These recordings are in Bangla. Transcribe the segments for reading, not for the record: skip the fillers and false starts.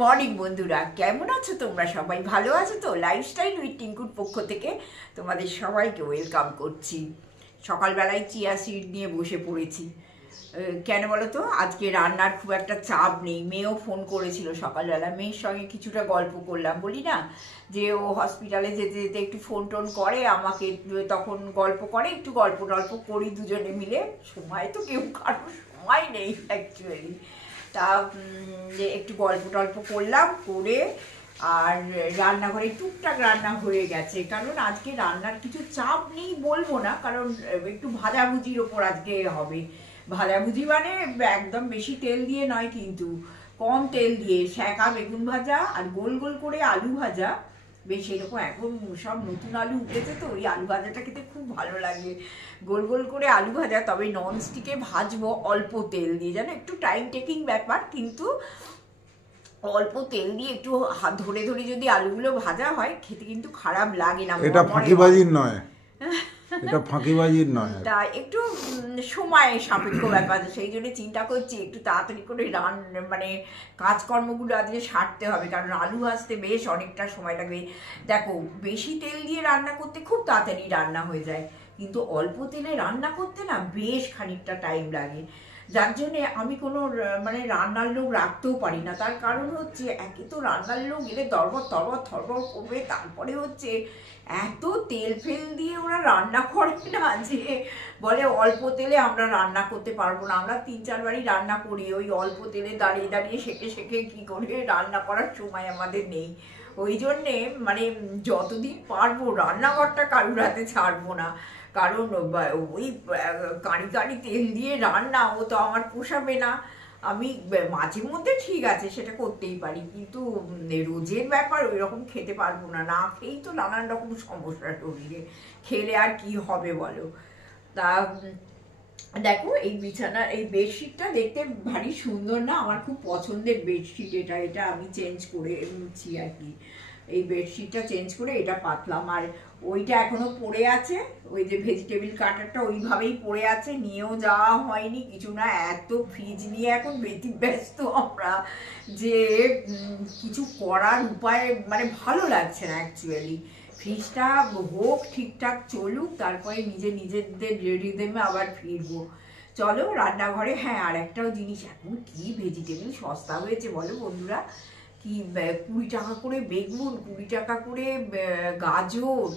মর্নিং বন্ধুরা, কেমন আছো তোমরা? সবাই ভালো আছো তো? লাইফস্টাইল উইথ টিঙ্কুর পক্ষ থেকে তোমাদের সবাইকে ওয়েলকাম করছি। সকালবেলায় চিয়া সিড নিয়ে বসে পড়েছি। কেন বলো তো, আজকে রান্নার খুব একটা চাপ নেই। মেয়েও ফোন করেছিল সকালবেলা, মেয়ের সঙ্গে কিছুটা গল্প করলাম। বলি না যে ও হসপিটালে যেতে যেতে একটু ফোন টোন করে আমাকে, তখন গল্প করে, একটু গল্প টল্প করি দুজনে মিলে। সময় তো কেউ কারোর সময় নেই অ্যাকচুয়ালি। তা একটু গল্প টল্প করলাম, করে আর রান্নাঘরে টুকটাক রান্না হয়ে গেছে। কারণ আজকে রান্নার কিছু চাপ নেই বলবো না, কারণ একটু ভাজাভুজির ওপর আজকে হবে। ভাজাভুজি মানে একদম বেশি তেল দিয়ে নয়, কিন্তু কম তেল দিয়ে সেঁকা বেগুন ভাজা আর গোল গোল করে আলু ভাজা। বেশ এরকম এখন সব নতুন আলু উঠেছে তো, ওই আলু ভাজাটা খেতে খুব ভালো লাগে। গোল গোল করে আলু ভাজা, তবে ননস্টিকে ভাজবো অল্প তেল দিয়ে, জানো একটু টাইম টেকিং ব্যাপার, কিন্তু অল্প তেল দিয়ে একটু হাত ধরে ধরে যদি আলুগুলো ভাজা হয় খেতে কিন্তু খারাপ লাগে না। এটা ফাঁকিবাজির নয়, এটা ফাঁকিবাজির নয়, তা একটু সময় সাপেক্ষ ব্যাপার, সেই জন্য চিন্তা করছি একটু তাড়াতাড়ি করে মানে কাজকর্মগুলো আজকে সারতে হবে, কারণ আলু ভাজতে বেশ অনেকটা সময় লাগবে। দেখো, বেশি তেল দিয়ে রান্না করতে খুব তাড়াতাড়ি রান্না হয়ে যায়, কিন্তু অল্প তেলে রান্না করতে না বেশ খানিকটা টাইম লাগে। যার জন্যে আমি কোনো মানে রান্নার লোক রাখতেও পারি না। তার কারণ হচ্ছে, একে তো রান্নার লোক এলে তরবর তরবর থরবর করবে, তারপরে হচ্ছে এত তেল ফেল দিয়ে ওরা রান্না করে না, যে বলে অল্প তেলে আমরা রান্না করতে পারবো না। আমরা 3-4 বারই রান্না করি, ওই অল্প তেলে দাঁড়িয়ে দাঁড়িয়ে শেখে শেখে কি করে রান্না করার সময় আমাদের নেই। ওই জন্যে মানে যতদিন পারবো রান্নাঘরটা কারুর হাতে ছাড়বো না, কারণ ওই কাঁড়ি কাঁড়ি তেল দিয়ে রান্না ও তো আমার পোষাবে না। আমি মাঝে মধ্যে ঠিক আছে সেটা করতেই পারি, কিন্তু রোজের ব্যাপার ওই রকম খেতে পারবো না। না খেয়েই তো নানান রকম সমস্যা শরীরে, খেলে আর কি হবে বলো। তা দেখো, এই বিছানার এই বেডশিটটা দেখতে ভারী সুন্দর না? আমার খুব পছন্দের বেডশিট এটা। এটা আমি চেঞ্জ করেছি আর কি, এই বেডশিটটা চেঞ্জ করে এটা পাতলাম। আর ওইটা এখনো পড়ে আছে, ওই যে ভেজিটেবিল কাটারটা ওইভাবেই পড়ে আছে, নিয়েও যাওয়া হয়নি কিছু না। এত ফ্রিজ নিয়ে এখন ব্যস্ত আমরা যে কিছু করার উপায় মানে ভালো লাগছে না অ্যাকচুয়ালি। ফ্রিজটা হোক, ঠিকঠাক চলুক, তারপরে নিজেদের রিদেমে আবার ফিরবো। চলো রান্নাঘরে। হ্যাঁ, আর একটাও জিনিস, এখন কি ভেজিটেবিল সস্তা হয়েছে বলো বন্ধুরা। কি 20 টাকা করে বেগুন, 20 টাকা করে গাজর,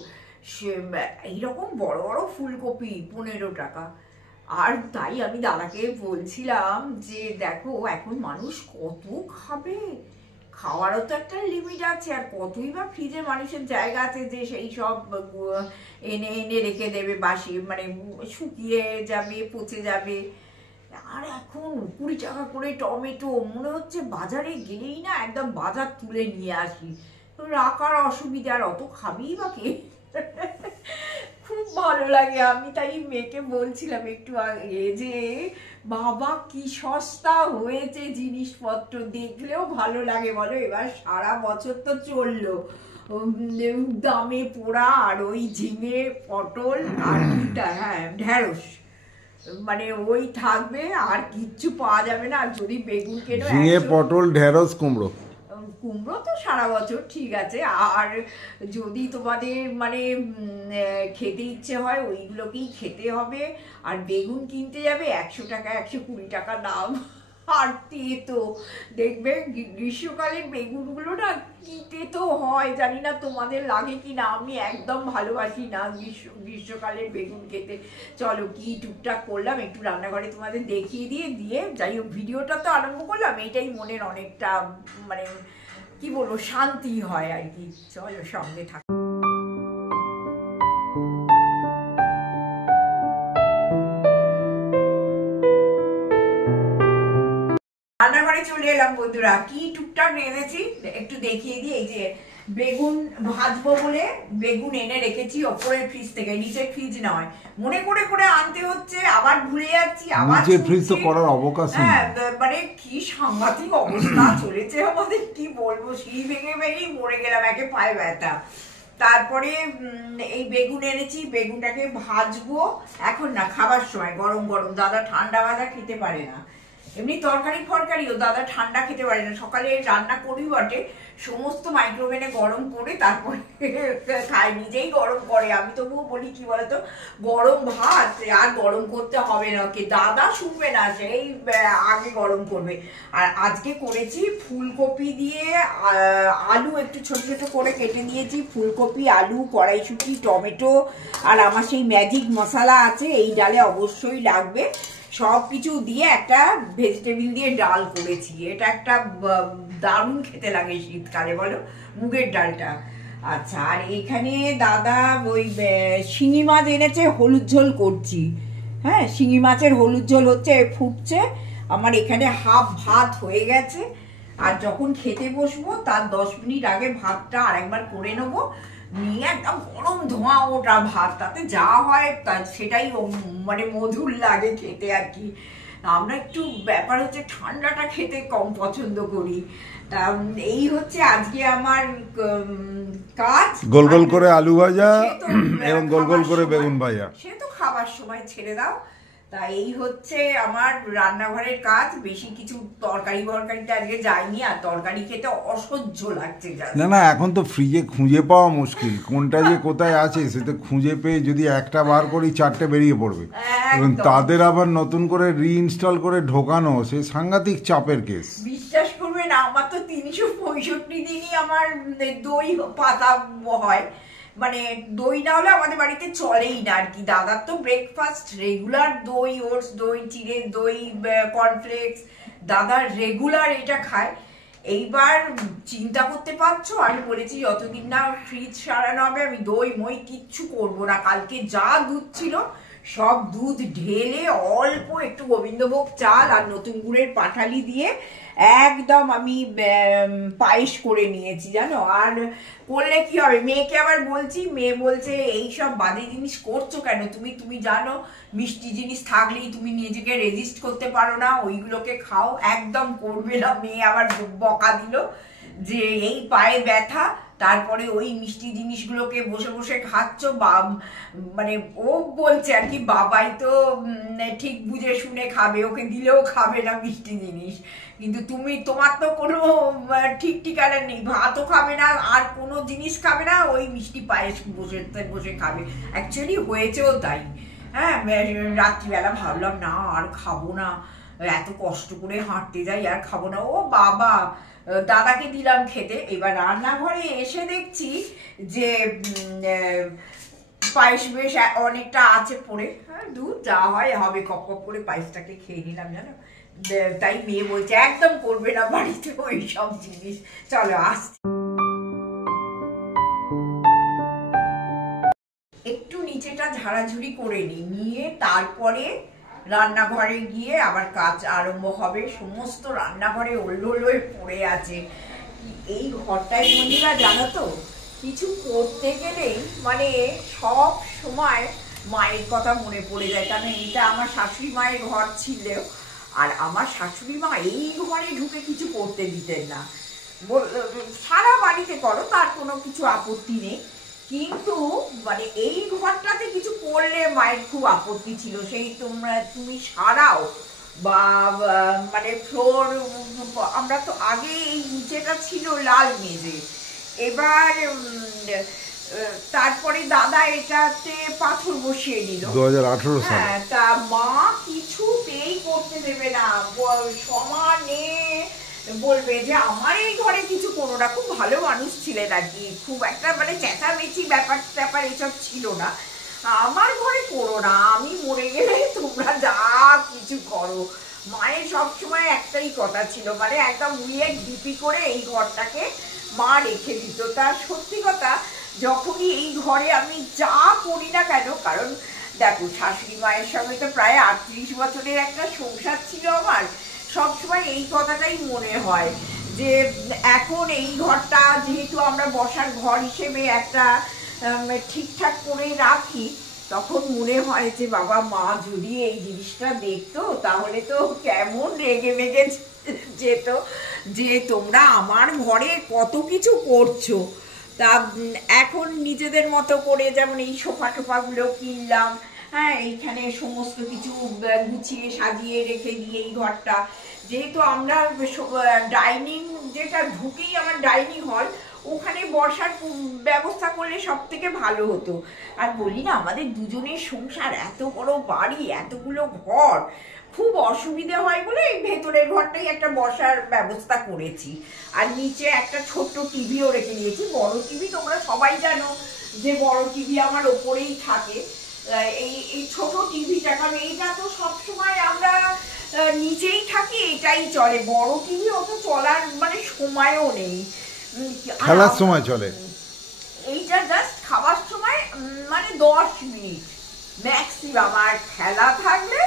এইরকম বড় বড় ফুলকপি 15 টাকা। আর তাই আমি দাদাকে বলছিলাম যে দেখো, এখন মানুষ কত খাবে, খাওয়ারও তো একটা লিমিট আছে। আর কতই বা ফ্রিজে মানুষের জায়গা আছে যে সেই সব এনে এনে রেখে দেবে, বাসি মানে শুকিয়ে যাবে, পচে যাবে। আর এখন 20 টাকা করে টমেটো, মনে হচ্ছে বাজারে গেলেই না একদম বাজার তুলে নিয়ে আসি, রাখার অসুবিধা। আর অত খাবেই বা কে? খুব ভালো লাগে। আমি তাই মেয়েকে বলছিলাম একটু আগে যে বাবা কি সস্তা হয়েছে জিনিসপত্র, দেখলেও ভালো লাগে বলো। এবার সারা বছর তো চললো দামে পোড়া আর ওই ঝিঙে পটল আর হ্যাঁ ঢেঁড়স, মানে ওই থাকবে আর কিচ্ছু পাওয়া যাবে না। আর যদি বেগুন কেনো, ঝিঙে পটল ঢেঁড়স কুমড়ো, কুমড়ো তো সারা বছর ঠিক আছে। আর যদি তোমাদের মানে খেতে ইচ্ছে হয় ওইগুলোকেই খেতে হবে। আর বেগুন কিনতে যাবে 100 টাকা 120 টাকা দাম। আর তেতো দেখবে, গ্রীষ্মকালের বেগুনগুলো না কি তেতো হয়, জানি না তোমাদের লাগে কি না। আমি একদম ভালোবাসি না গ্রীষ্মকালের বেগুন খেতে। চলো কি টুকটাক করলাম একটু রান্নাঘরে তোমাদের দেখিয়ে দিয়ে যাই হোক, ভিডিওটা তো আরম্ভ করলাম, এইটাই মনের অনেকটা মানে কি বলবো শান্তি হয় আর কি। চলো সঙ্গে থাক। রান্নাঘরে চলে এলাম বন্ধুরা, কি টুকটাক রেঁধেছি একটু দেখিয়ে দিই। এই যে বেগুন ভাজবো বলে বেগুন এনে রেখেছি ওপরের ফ্রিজ থেকে, নিচের ফ্রিজ নয়, মনে করে করে আনতে হচ্ছে, আবার ভুলে যাচ্ছি, আবার নিচের ফ্রিজ তো করার অবকাশ নেই। হ্যাঁ, মানে কি সাংঘাতিক অবস্থা চলেছে আমাদের, কি বলবো, সিঁড়ি ভেঙে ভেঙেই মরে গেলাম, একে পায়ে ব্যথা। তারপরে এই বেগুন এনেছি, বেগুনটাকে ভাজবো এখন না, খাবার সময় গরম গরম। দাদা ঠান্ডা ভাজা খেতে পারে না, এমনি তরকারি ফরকারিও দাদা ঠান্ডা খেতে পারে না, সকালে রান্না করি বটে, সমস্ত মাইক্রোওভেনে গরম করে তারপরে খায়, নিজেই গরম করে। আমি তবুও বলি কি বলতো, গরম ভাত আর গরম করতে হবে না, কি দাদা শুনবে না, সেই আগে গরম করবে। আর আজকে করেছি ফুলকপি দিয়ে আলু একটু ছোট ছোট করে কেটে নিয়েছি, ফুলকপি, আলু, কড়াইশুঁটি, টমেটো, আর আমার সেই ম্যাজিক মশলা আছে, এই ডালে অবশ্যই লাগবে, সব কিছু দিয়ে একটা ভেজিটেবিল দিয়ে ডাল করেছি। এটা একটা দারুণ খেতে লাগে শীতকালে, বলো, মুগের ডালটা। আচ্ছা, আর এখানে দাদা ওই শিঙি মাছ এনেছে, হলুদ ঝোল করছি। হ্যাঁ, শিঙি মাছের হলুদ ঝোল হচ্ছে, ফুটছে। আমার এখানে হাফ ভাত হয়ে গেছে, আর যখন খেতে বসবো তার 10 মিনিট আগে ভাতটা আরেকবার করে নেবো, নিয়ে একদম গরম ধোঁয়া ওটা ভাত, তাতে যা হয় সেটাই মানে মধুর লাগে খেতে আর কি। আমরা একটু ব্যাপার হচ্ছে ঠান্ডাটা খেতে কম পছন্দ করি। তা এই হচ্ছে আজকে আমার কাজ। গোল গোল করে আলু ভাজা এবং গোল গোল করে বেগুন ভাজা, সে তো খাবার সময় ছেড়ে দাও। তা এই হচ্ছে আমার রান্নাঘরের কাজ, বেশি কিছু তরকারিটা আজকে যায়নি, আর তরকারি খেতে অসহ্য লাগছে। না না, এখন তো ফ্রিজে খুঁজে পাওয়া মুশকিল, কোনটা যে কোথায় আছে সেটা খুঁজে পেয়ে যদি একটা বার করি 4টে বেরিয়ে পড়বে, এবং তাদের আবার নতুন করে রিইনস্টল করে ঢোকানো, সে সাংঘাতিক চাপের কেস। বিশ্বাস করবে না, আমার তো 365 দিনই আমার দই পাতা হয়, মানে দই না হলে আমাদের বাড়িতে চলেই না আর কি। দাদার তো ব্রেকফাস্ট রেগুলার দই, ওটস দই, চিড়ের দই, কর্নফ্লেক্স, দাদা রেগুলার এটা খায়। এইবার চিন্তা করতে পারছো, আমি বলেছি যতদিন না ফ্রিজ সারানো হবে আমি দই মই কিচ্ছু করবো না। কালকে যা দুধ ছিল সব দুধ ঢেলে অল্প একটু গোবিন্দভোগ চাল আর নতুন গুড়ের পাটালি দিয়ে একদম আমি পায়েস করে নিয়েছি, জানো। আর করলে কি হবে, মেয়েকে আবার বলছি, মেয়ে বলছে এইসব বাজে জিনিস করছো কেন তুমি, তুমি জানো মিষ্টি জিনিস থাকলেই তুমি নিজেকে রেজিস্ট করতে পারো না, ওইগুলোকে খাও। একদম করবে না, মেয়ে আবার বকা দিল যে এই পায়ে ব্যথা, তারপরে ওই মিষ্টি জিনিসগুলোকে বসে বসে খাচ্ছ, মানে ও বলছে আর কি বাবাই তো ঠিক বুঝে শুনে খাবে, ওকে দিলেও খাবে না মিষ্টি জিনিস, কিন্তু তোমার তো কোনো ঠিক ঠিকানা নেই, ভাতও খাবে না আর কোনো জিনিস খাবে না, ওই মিষ্টি পায়েস বসে বসে খাবে। অ্যাকচুয়ালি হয়েছেও তাই। হ্যাঁ, রাত্রিবেলা ভাবলাম না আর খাবো না, এত কষ্ট করে হাঁটতে যাই আর খাবো না, ও বাবা দাদাকে দিলাম খেতে। এবার রান্নাঘরে এসে দেখছি যে পায়েস বেশ অনেকটা আছে পড়ে, হ্যাঁ দুধ যা হয় হবে, কপ কপ করে পায়েসটাকে খেয়ে নিলাম, জানো। তাই মেয়ে বলছে একদম করবে না বাড়িতে ওই সব জিনিস, চলো আসছি। একটু নিচেটা ঝাড়াঝুড়ি করে নিয়ে তারপরে রান্নাঘরে গিয়ে আবার কাজ আরম্ভ হবে। সমস্ত রান্নাঘরে ওলট হয়ে পড়ে আছে। এই ঘরটায় বন্ধুরা জানো তো, কিছু করতে গেলেই মানে সব সময় মায়ের কথা মনে পড়ে যায়, কারণ এটা আমার শাশুড়ি মায়ের ঘর ছিল, আর আমার শাশুড়ি মা এই ঘরে ঢুকে কিছু করতে দিতেন না। সারা বাড়িতে করো, তার কোনো কিছু আপত্তি নেই, কিন্তু মানে এই ঘরটাতে কিছু করলে মায়ের খুব আপত্তি ছিল, সেই তুমি সারাও বা মানে ফ্লোর, আমরা তো আগে এই নিচেটা ছিল লাল মেঝে, এবার তারপরে দাদা এটাতে পাথর বসিয়ে দিল 2018 সালে। হ্যাঁ, তা মা কিছুতেই করতে দেবে না, সমানে বলবে যে আমার এই ঘরে কিছু করো না। খুব ভালো মানুষ ছিলেন আর কি, খুব একটা মানে চেঁচামেচি ব্যাপার এসব ছিল না, আমার ঘরে করো না, আমি মরে গেলে তোমরা যা কিছু করো। মায়ের সবসময় একটাই কথা ছিল, মানে একদম উইয়ে ঢিপি করে এই ঘরটাকে মা রেখে দিত। তার সত্যি কথা, যখনই এই ঘরে আমি যা করি না কেন, কারণ দেখো শাশুড়ি মায়ের সঙ্গে তো প্রায় 38 বছরের একটা সংসার ছিল আমার, সবসময় এই কথাটাই মনে হয় যে এখন এই ঘরটা যেহেতু আমরা বসার ঘর হিসেবে একটা ঠিকঠাক করে রাখি, তখন মনে হয় যে বাবা মা যদি এই জিনিসটা দেখতো তাহলে তো কেমন রেগে মেগে যেত যে তোমরা আমার ঘরে কত কিছু করছো। তা এখন নিজেদের মতো করে যেমন এই সোফা টোফাগুলো কিনলাম, হ্যাঁ, এইখানে সমস্ত কিছু গুছিয়ে সাজিয়ে রেখে দিয়ে এই ঘরটা, যেহেতু আমরা ডাইনিং যেটা ঢুকেই আমার ডাইনিং হল, ওখানে বসার ব্যবস্থা করলে সব থেকে ভালো হতো। আর বলি না, আমাদের দুজনের সংসার, এত বড় বাড়ি, এতগুলো ঘর, খুব অসুবিধে হয় বলে এই ভেতরের ঘরটাই একটা বসার ব্যবস্থা করেছি। আর নিচে একটা ছোট্ট টিভিও রেখে দিয়েছি। বড় টিভি তোমরা সবাই জানো যে বড় টিভি আমার ওপরেই থাকে। এই ছোট টিভিটা, কারণ এইটা তো সবসময় আমরা নিচেই থাকি, এটাই চলে। বড় টিভি অত চলার মানে সময়ও নেই, খেলার সময় চলে। এইটা জাস্ট খাবার সময় মানে 10 মিনিট ম্যাক্সিমাম। আর খেলা থাকলে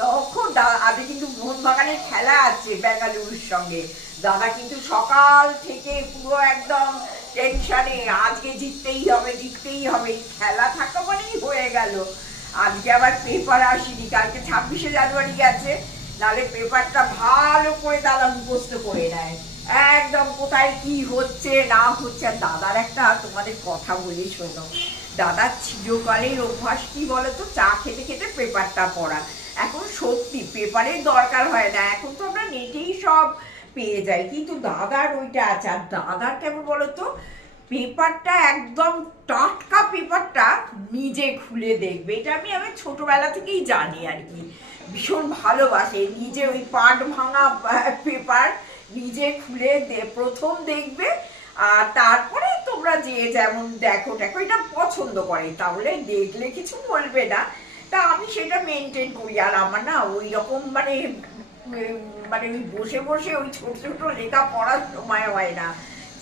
তখন আগে কিন্তু মোহনবাগানের খেলা আছে বেঙ্গালুরুর সঙ্গে, দাদা কিন্তু সকাল থেকে পুরো একদম টেনশনে, আজকে জিততেই হবে জিততেই হবে। খেলা থাকা মানেই হয়ে গেল। আজকে আবার পেপার আসেনি, কালকে 26শে জানুয়ারি গেছে, নাহলে পেপারটা ভালো করে দাদা মুখস্থ করে নেয় একদম, কোথায় কি হচ্ছে না হচ্ছে। আর দাদার একটা তোমাদের কথা বলি শোনো, দাদার চিরকালের অভ্যাস কি বলতো, চা খেতে খেতে পেপারটা পড়া। এখন সত্যি পেপারের দরকার হয় না, এখন তো আমরা নেটেই সব পেয়ে যাই, কিন্তু দাদার ওইটা আছে। আর দাদার কেমন বলতো, পেপারটা একদম টাটকা পেপারটা নিজে খুলে দেখবে, এটা আমি ছোটবেলা থেকেই জানি আর কি, ভীষণ ভালোবাসে। নিজে ওই পাট ভাঙা পেপার নিজে খুলে প্রথম দেখবে, আর তারপরে তোমরা যে যেমন দেখো এটা পছন্দ করে, তাহলে দেখলে কিছু বলবে না। তা আমি সেটা মেনটেন করি। আর আমার না ওই রকম মানে ওই বসে বসে ওই ছোট ছোট লেখা পড়ার সময় হয় না।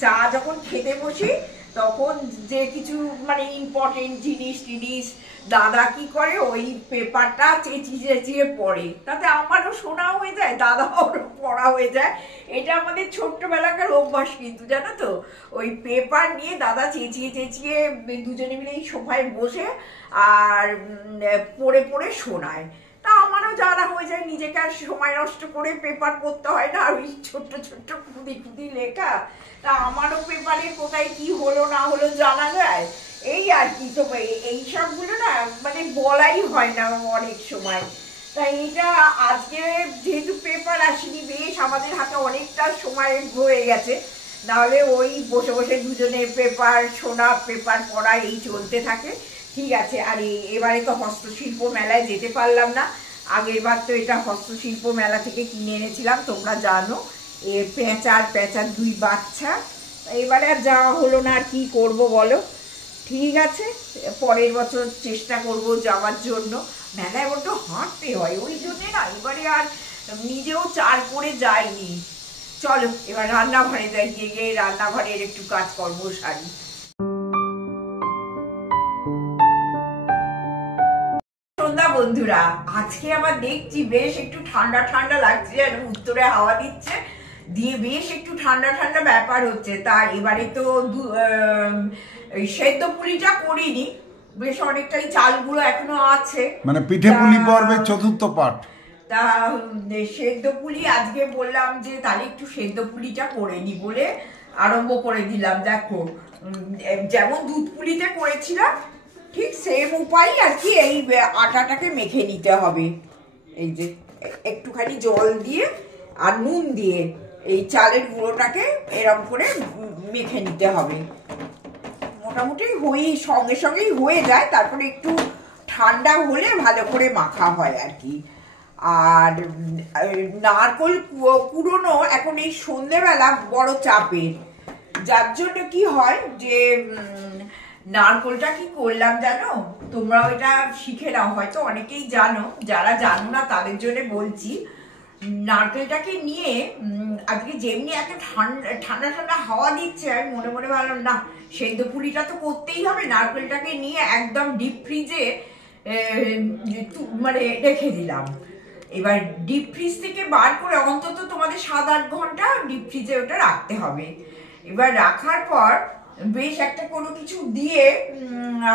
চা যখন খেতে বসি তখন যে কিছু মানে ইম্পর্টেন্ট জিনিস দাদা কি করে, ওই পেপারটা চেঁচিয়ে চেঁচিয়ে পড়ে, তাতে আমারও শোনা হয়ে যায়, দাদাও পড়া হয়ে যায়। এটা আমাদের ছোট্টবেলাকার অভ্যাস কিন্তু, জানো তো, ওই পেপার নিয়ে দাদা চেঁচিয়ে চেঁচিয়ে দুজনে মিলে এই সোফায় বসে আর পড়ে পড়ে শোনায়। তা আমারও জানা হয়ে যায়, নিজেকে আর সময় নষ্ট করে পেপার পড়তে হয় না, আর ওই ছোট্ট ছোট্ট খুদি খুদি লেখা, তা আমারও পেপারে কোথায় কি হলো না হলো জানা যায়। এই আর কি, তো এই সবগুলো না মানে বলাই হয় না অনেক সময়। তাই এটা আজকে যেহেতু পেপার আসেনি, বেশ আমাদের হাতে অনেকটা সময় হয়ে গেছে, নাহলে ওই বসে বসে দুজনে পেপার শোনা পেপার পড়া এই চলতে থাকে। ঠিক আছে। আর এবারে তো হস্তশিল্প মেলায় যেতে পারলাম না, আগের বার তো এটা হস্তশিল্প মেলা থেকে কিনে এনেছিলাম, তোমরা জানো, প্যাঁচার 2 বাচ্চা, এবারে আর যাওয়া হলো না। আর কি করব বলো। ঠিক আছে, পরের বছর চেষ্টা করব যাওয়ার জন্য। মেলায় বড্ড হাঁটতে হয়, ওই জন্যে না এবারে আর নিজেও চার করে যাইনি। চলো এবার রান্নাঘরে যাই, গিয়ে রান্নাঘরের একটু কাজকর্ম সারি। সন্ধ্যা বন্ধুরা, আজকে আবার দেখছি বেশ একটু ঠান্ডা ঠান্ডা লাগছে, আর উত্তরে হাওয়া দিচ্ছে, দিয়ে বেশ একটু ঠান্ডা ঠান্ডা ব্যাপার হচ্ছে। তা এবারে তো সেদ্ধ পুলিটা করিনি, বেশ অনেকটাই চালগুলো এখনো আছে, মানে পিঠে পুলি পর্বের 4র্থ পাঠ। তা সেদ্ধ পুলি আজকে বললাম যে তাহলে একটু সেদ্ধ পুলিটা করে নি বলে আরম্ভ করে দিলাম। দেখো, যেমন দুধ পুলিতে করেছিলাম ঠিক সেম উপায় আর কি। এই আটাটাকে মেখে নিতে হবে, এই যে একটুখানি জল দিয়ে আর নুন দিয়ে এই চালের গুঁড়োটাকে এরকম করে মেখে নিতে হবে। মোটামুটি সঙ্গে সঙ্গেই হয়ে যায়, তারপরে একটু ঠান্ডা হলে ভালো করে মাখা হয় আর কি। আর নারকোল কুড়োনো এখন এই সন্ধ্যেবেলা বড় চাপের, যার জন্য কি হয় যে নারকোলটা কি করলাম জানো, তোমরা ওইটা শিখে নাও, হয়তো অনেকেই জানো, যারা জানো না তাদের জন্য বলছি। নারকেলটাকে নিয়ে আজকে যেমনি এত ঠান্ডা ঠান্ডা হাওয়া দিচ্ছে, আমি মনে মনে ভাবলাম না সেদ্ধ পুলিটা তো করতেই হবে, নারকেলটাকে নিয়ে একদম ডিপ ফ্রিজে মানে রেখে দিলাম। এবার ডিপ ফ্রিজ থেকে বার করে অন্তত তোমাদের 7-8 ঘন্টা ডিপ ফ্রিজে ওটা রাখতে হবে। এবার রাখার পর বেশ একটা কোনো কিছু দিয়ে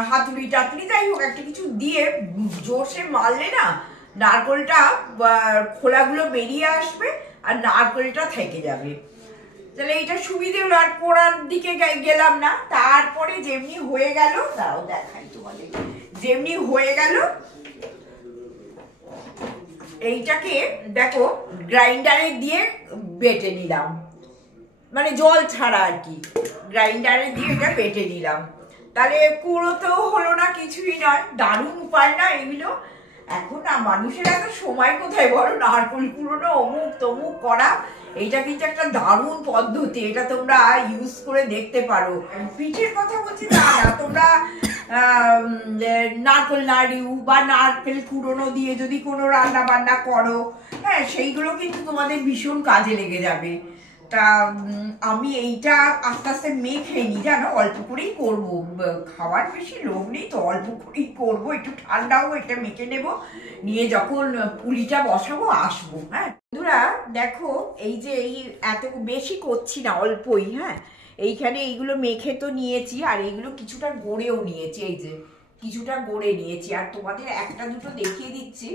হাতুড়ি টাতুড়ি যাই হোক একটা কিছু দিয়ে জোরসে মারলে না নারকেলটা খোলাগুলো বেরিয়ে আসবে আর নারকেলটা থেকে যাবে। তাহলে এটা সুবিধে হলো। আর পোড়ার দিকে গেলাম না। তারপরে যেমনি হয়ে গেল, দাঁড়াও দেখাই তোমাদের, যেমনি হয়ে গেল এইটাকে দেখো গ্রাইন্ডারে দিয়ে বেটে নিলাম, মানে জল ছাড়া আর কি, গ্রাইন্ডারে দিয়ে এটা বেটে নিলাম। তাহলে কুড়োতেও হলো না, কিছুই নয়। দারুণ উপায় না এগুলো? এখন না মানুষের এত সময় কোথায় বলো, নারকোল কুড়োনো, অমুক তমুক করা। এইটা কিন্তু একটা দারুণ পদ্ধতি, এটা তোমরা ইউজ করে দেখতে পারো। পিঠের কথা বলছি তা না, তোমরা নারকেল নাড়ু বা নারকেল কুড়োনো দিয়ে যদি কোনো রান্না বান্না করো, হ্যাঁ, সেইগুলো কিন্তু তোমাদের ভীষণ কাজে লেগে যাবে। তা আমি এইটা আস্তে আস্তে মেখে নিই, জানো, অল্প করেই করবো, খাওয়ার বেশি লোভ নেই তো, অল্প করেই করবো, একটু ঠান্ডাও এটা মেখে নেব, নিয়ে যখন পুলিটা বসাবো আসবো। হ্যাঁ বন্ধুরা দেখো, এই যে এই এত বেশি করছি না, অল্পই। হ্যাঁ, এইখানে এইগুলো মেখে তো নিয়েছি, আর এইগুলো কিছুটা গড়েও নিয়েছি, এই যে কিছুটা গড়ে নিয়েছি, আর তোমাদের একটা দুটো দেখিয়ে দিচ্ছি।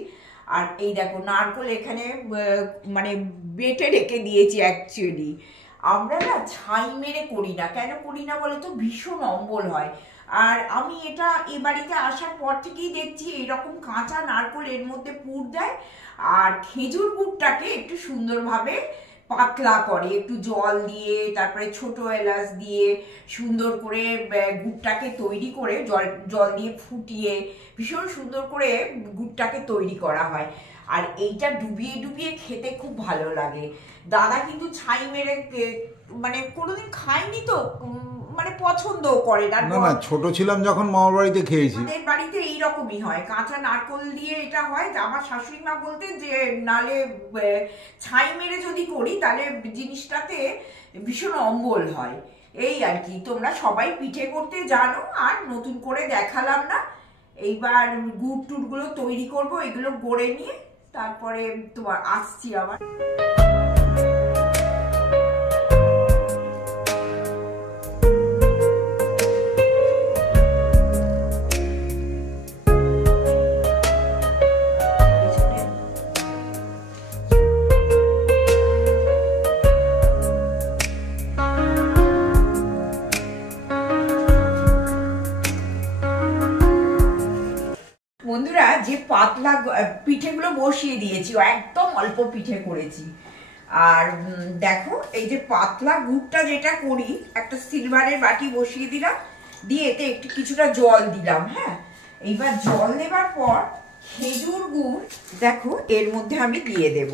আর এই দেখো নারকেল এখানে মানে বেটে রেখে দিয়েছি। অ্যাকচুয়ালি আমরা না ছাই মেরে করি না, কেন করি না বলো তো, ভীষণ অম্বল হয়। আর আমি এটা এ বাড়িতে আসার পর থেকেই দেখছি এইরকম কাঁচা নারকেল এর মধ্যে পুর দেয়, আর খেজুর গুড়টাকে একটু সুন্দরভাবে পাতলা করে, একটু জল দিয়ে, তারপরে ছোট এলাচ দিয়ে সুন্দর করে গুড়টাকে তৈরি করে, জল দিয়ে ফুটিয়ে ভীষণ সুন্দর করে গুড়টাকে তৈরি করা হয়। আর এইটা ডুবিয়ে ডুবিয়ে খেতে খুব ভালো লাগে। দাদা কিন্তু ছাই মেরে মানে কোনোদিন খায়নি তো, মানে পছন্দ করে না। না, ছোট ছিলাম যখন মামার বাড়িতে খেয়েছি। আমাদের বাড়িতে এইরকমই হয়, কাঁচা নারকেল দিয়ে এটা হয়। আমার শাশুড়ি মা বলতে যে নালে ছাই মেরে যদি করি তাহলে জিনিসটাতে ভীষণ অম্বল হয়। এই আর কি, তোমরা সবাই পিঠে করতে জানো, আর নতুন করে দেখালাম না। এইবার গুড় টুড়গুলো তৈরি করব, এগুলো গড়ে নিয়ে তারপরে তোমার আসছি আবার। বন্ধুরা যে পাতলা পিঠেগুলো বসিয়ে দিয়েছি, একদম অল্প পিঠে করেছি। আর দেখো এই যে পাতলা গুড়টা যেটা করি, একটা সিলভারের বাটি বসিয়ে দিলাম, দিয়ে এতে একটু কিছুটা জল দিলাম। হ্যাঁ, এইবার জল দেবার পর খেজুর গুড় দেখো এর মধ্যে আমি দিয়ে দেব।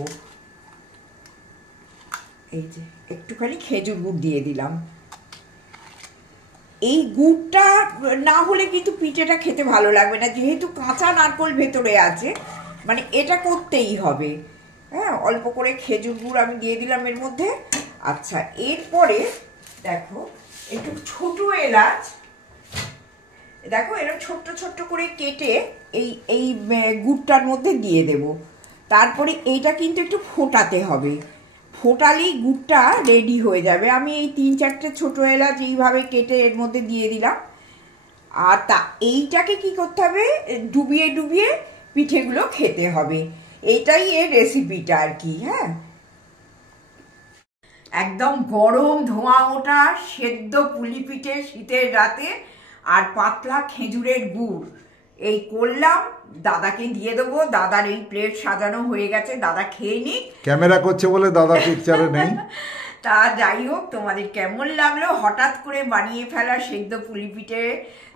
এই যে একটুখানি খেজুর গুড় দিয়ে দিলাম। এই গুড়টা না হলে কিন্তু পিঠেটা খেতে ভালো লাগবে না, যেহেতু কাঁচা নারকেল ভেতরে আছে, মানে এটা করতেই হবে। হ্যাঁ, অল্প করে খেজুর গুড় আমি দিয়ে দিলাম এর মধ্যে। আচ্ছা, এরপরে দেখো একটু ছোট এলাচ, দেখো এরকম ছোট্ট ছোট্ট করে কেটে এই এই গুড়টার মধ্যে দিয়ে দেব। তারপরে এইটা কিন্তু একটু ফোটাতে হবে, ফোটালেই গুড়টা রেডি হয়ে যাবে। আমি এই 3-4টে ছোটো এলাচ এইভাবে কেটে এর মধ্যে দিয়ে দিলাম। আর এইটাকে কি করতে হবে, ডুবিয়ে ডুবিয়ে পিঠেগুলো খেতে হবে। এইটাই এর রেসিপিটা আর কি। হ্যাঁ, একদম গরম ধোঁয়া ওঠা সেদ্ধ পুলি পিঠে শীতের রাতে, আর পাতলা খেজুরের গুড়, এই করলাম। দাদাকে দিয়ে দেবো, দাদার এই প্লেট সাজানো হয়ে গেছে, দাদা খেয়ে নিক। ক্যামেরা করছে বলে দাদা পিকচারে নেই। তা যাই হোক, তোমাদের কেমন লাগলো হঠাৎ করে বানিয়ে ফেলা সেদ্ধ পুলি পিঠে,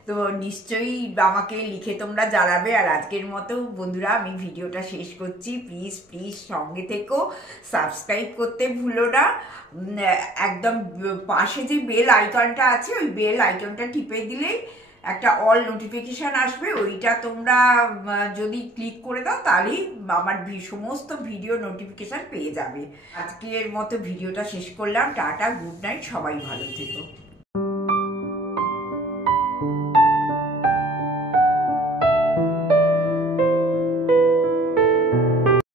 তো নিশ্চয়ই আমাকে লিখে তোমরা জানাবে। আর আজকের মতো বন্ধুরা আমি ভিডিওটা শেষ করছি। প্লিজ প্লিজ সঙ্গে থেকো, সাবস্ক্রাইব করতে ভুলো না। একদম পাশে যে বেল আইকনটা আছে, ওই বেল আইকনটা টিপে দিলেই একটা অল নোটিফিকেশান আসবে, ওইটা তোমরা যদি ক্লিক করে দাও তাহলেই আমার সমস্ত ভিডিও নোটিফিকেশান পেয়ে যাবে। আজকের মতো ভিডিওটা শেষ করলাম। টাটা, গুড নাইট, সবাই ভালো থেকো।